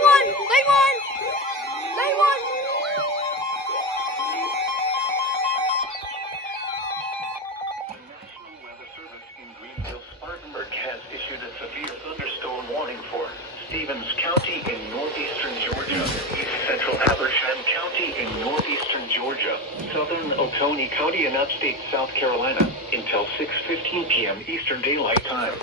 one! Lane one! Lane one! The National Weather Service in Greenville-Spartanburg has issued a severe thunderstorm warning for Stevens County in northeastern Georgia, east central Abersham County in northeastern Georgia, southern Oconee County in upstate South Carolina until 6:15 p.m. Eastern Daylight Time.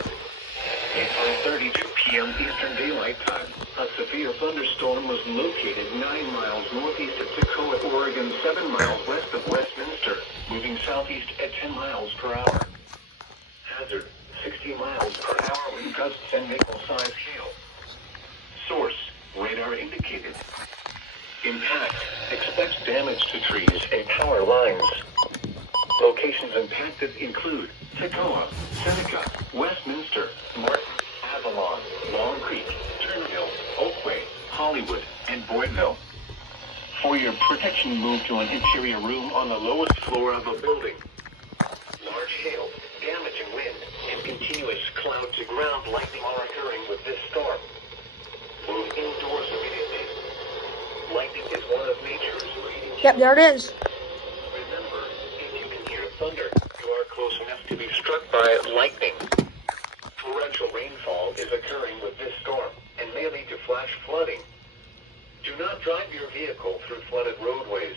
At 5:32 p.m. Eastern Daylight Time, a severe thunderstorm was located 9 miles northeast of Toccoa, Oregon, 7 miles west of Westminster, moving southeast at 10 miles per hour. Hazard, 60 miles per hour wind gusts and nickel-sized hail. Source, radar indicated. Impact, expects damage to trees and power lines. Locations impacted include Toccoa, Seneca, Westminster, Martin, Avalon, Long Creek, Turnville, Oakway, Hollywood, and Boydville. For your protection, move to an interior room on the lowest floor of a building. Large hail, damaging wind, and continuous cloud-to-ground lightning are occurring with this storm. Move indoors immediately. Lightning is one of nature's leading. Yep, there it is. Remember, if you can hear thunder, you are close enough to be struck by lightning. Torrential rainfall is occurring with this storm and may lead to flash flooding. Do not drive your vehicle through flooded roadways.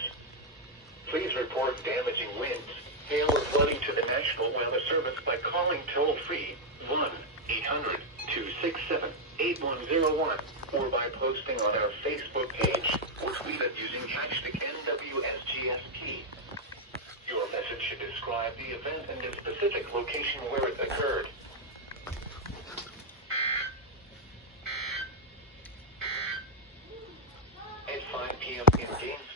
Please report damaging winds, hail, or flooding to the National Weather Service by calling toll-free 1-800-267-8101 or by posting on our Facebook page or tweet it using hashtag NWSGST. Your message should describe the event and the specific location where it occurred. At 5 p.m. in Gainesville,